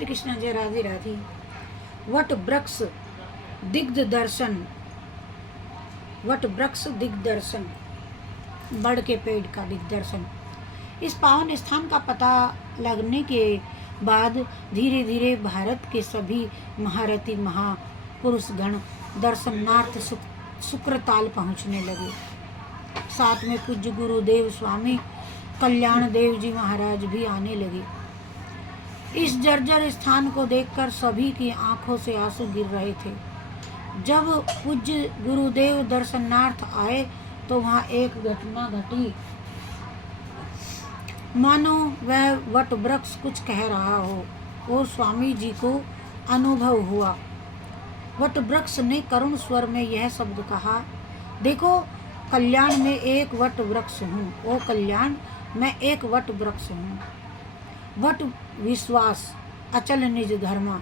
श्री कृष्ण जय राधे राधे। वट वृक्ष दिग्दर्शन, वट वृक्ष दिग्दर्शन, बड़ के पेड़ का दिग्दर्शन। इस पावन स्थान का पता लगने के बाद धीरे धीरे भारत के सभी महारथी महापुरुष गण दर्शनार्थ शुक्रताल पहुँचने लगे। साथ में पूज्य गुरुदेव स्वामी कल्याण देव जी महाराज भी आने लगे। इस जर्जर स्थान को देखकर सभी की आंखों से आंसू गिर रहे थे। जब पूज्य गुरुदेव दर्शनार्थ आए तो वहाँ एक घटना घटी, मानो वह वट वृक्ष कुछ कह रहा हो और स्वामी जी को अनुभव हुआ। वट वृक्ष ने करुण स्वर में यह शब्द कहा, देखो कल्याण में एक वट वृक्ष हूँ, ओ कल्याण मैं एक वट वृक्ष हूँ। वट विश्वास अचल निज धर्मा।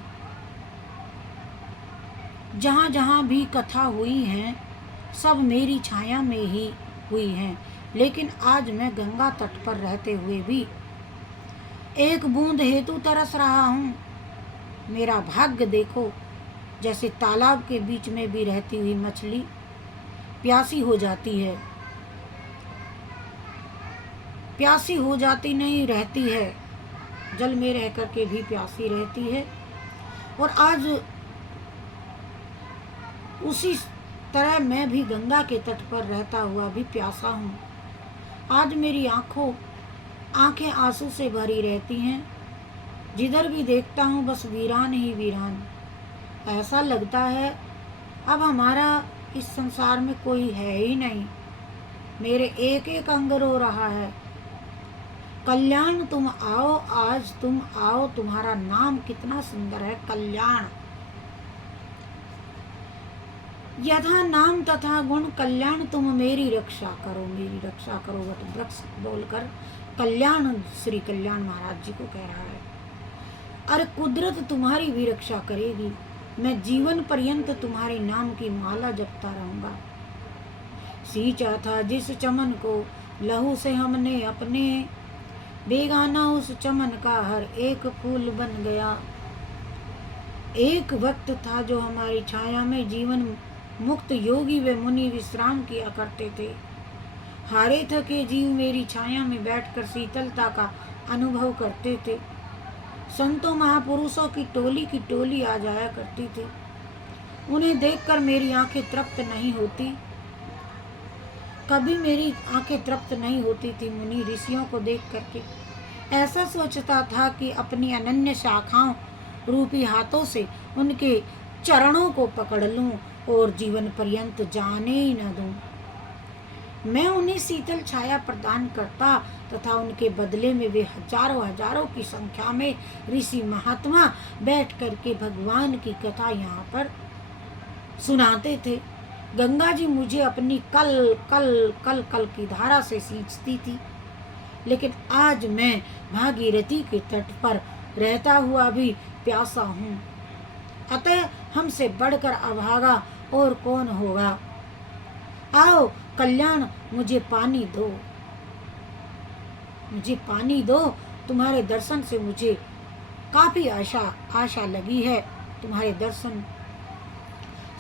जहाँ जहाँ भी कथा हुई है सब मेरी छाया में ही हुई हैं, लेकिन आज मैं गंगा तट पर रहते हुए भी एक बूंद हेतु तरस रहा हूँ। मेरा भाग्य देखो, जैसे तालाब के बीच में भी रहती हुई मछली प्यासी हो जाती है, प्यासी हो जाती नहीं रहती है, जल में रह कर के भी प्यासी रहती है। और आज उसी तरह मैं भी गंगा के तट पर रहता हुआ भी प्यासा हूँ। आज मेरी आंखें आंसू से भरी रहती हैं। जिधर भी देखता हूँ बस वीरान ही वीरान। ऐसा लगता है अब हमारा इस संसार में कोई है ही नहीं। मेरे एक एक अंग रो रहा है। कल्याण तुम आओ, आज तुम आओ, तुम्हारा नाम कितना सुंदर है कल्याण। यथा नाम तथा गुण कल्याण, तुम मेरी रक्षा करो, मेरी रक्षा करो। वट वृक्ष बोलकर कल्याण श्री कल्याण महाराज जी को कह रहा है, अरे कुदरत तुम्हारी भी रक्षा करेगी। मैं जीवन पर्यंत तुम्हारे नाम की माला जपता रहूंगा। सींचा था जिस चमन को लहू से हमने अपने, बेगाना उस चमन का हर एक फूल बन गया। एक वक्त था जो हमारी छाया में जीवन मुक्त योगी व मुनि विश्राम किया करते थे। हारे थके जीव मेरी छाया में बैठकर शीतलता का अनुभव करते थे। संतों महापुरुषों की टोली आ जाया करती थी। उन्हें देखकर मेरी आंखें तृप्त नहीं होती, कभी मेरी आंखें तृप्त नहीं होती थी। मुनि ऋषियों को देख करके ऐसा सोचता था कि अपनी अनन्य शाखाओं रूपी हाथों से उनके चरणों को पकड़ लूं और जीवन पर्यंत जाने ही न दूं। मैं उन्हें शीतल छाया प्रदान करता तथा उनके बदले में वे हजारों हजारों की संख्या में ऋषि महात्मा बैठ करके भगवान की कथा यहाँ पर सुनाते थे। गंगा जी मुझे अपनी कल कल कल कल की धारा से सींचती थी, लेकिन आज मैं भागीरथी के तट पर रहता हुआ भी प्यासा हूँ। अतः हमसे बढ़कर अभागा और कौन होगा। आओ कल्याण मुझे पानी दो, मुझे पानी दो। तुम्हारे दर्शन से मुझे काफी आशा लगी है। तुम्हारे दर्शन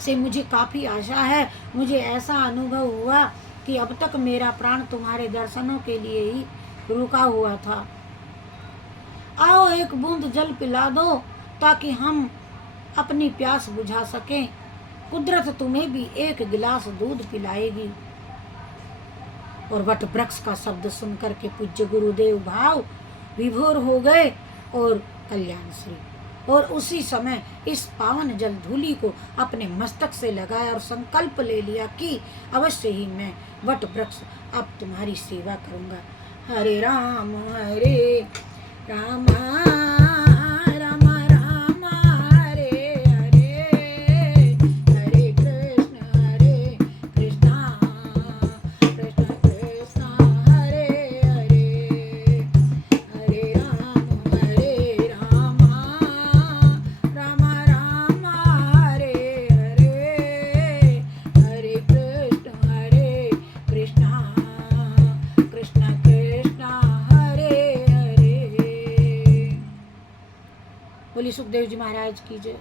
से मुझे काफी आशा है। मुझे ऐसा अनुभव हुआ कि अब तक मेरा प्राण तुम्हारे दर्शनों के लिए ही रुका हुआ था। आओ एक बूंद जल पिला दो ताकि हम अपनी प्यास बुझा सकें। कुदरत तुम्हें भी एक गिलास दूध पिलाएगी। और वट वृक्ष का शब्द सुनकर के पूज्य गुरुदेव भाव विभोर हो गए और कल्याण श्री और उसी समय इस पावन जल धूलि को अपने मस्तक से लगाया और संकल्प ले लिया कि अवश्य ही मैं वट वृक्ष अब तुम्हारी सेवा करूंगा। हरे राम राम बोली सुखदेव जी महाराज की जय।